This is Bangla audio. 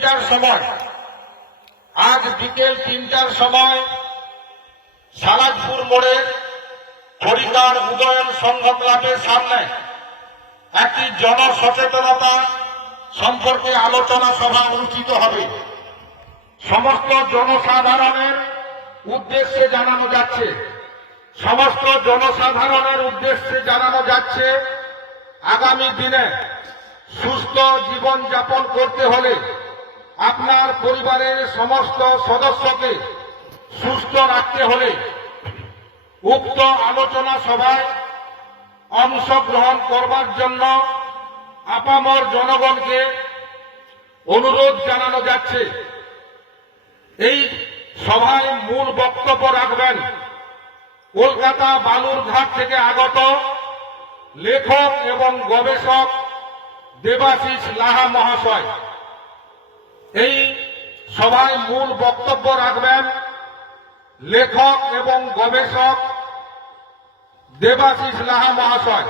তিনটার সময়। আজ বিকেল তিনটার সময় সালাদপুর মোড়ে হরিকার উদয়ন সংঘ ক্লাবের সামনে একটি জনসচেতনতা সম্পর্কে আলোচনা সভা অনুষ্ঠিত হবে। সমস্ত জনসাধারণের উদ্দেশ্যে জানানো যাচ্ছে। সমস্ত জনসাধারণের উদ্দেশ্যে জানানো যাচ্ছে, আগামী দিনে সুস্থ জীবন যাপন করতে হলে আপনার পরিবারের সমস্ত সদস্যকে সুস্থ রাখতে হলে উক্ত আলোচনা সভায় অংশগ্রহণ করবার জন্য আপামর জনগণকে অনুরোধ জানানো যাচ্ছে। এই সভায় মূল বক্তব্য রাখবেন কলকাতা বালুরঘাট থেকে আগত লেখক এবং গবেষক দেবাশিস লাহা মহাশয়। এই সবাই মূল বক্তব্য রাখবেন লেখক এবং গবেষক দেবাশিস লাহা মহাশয়।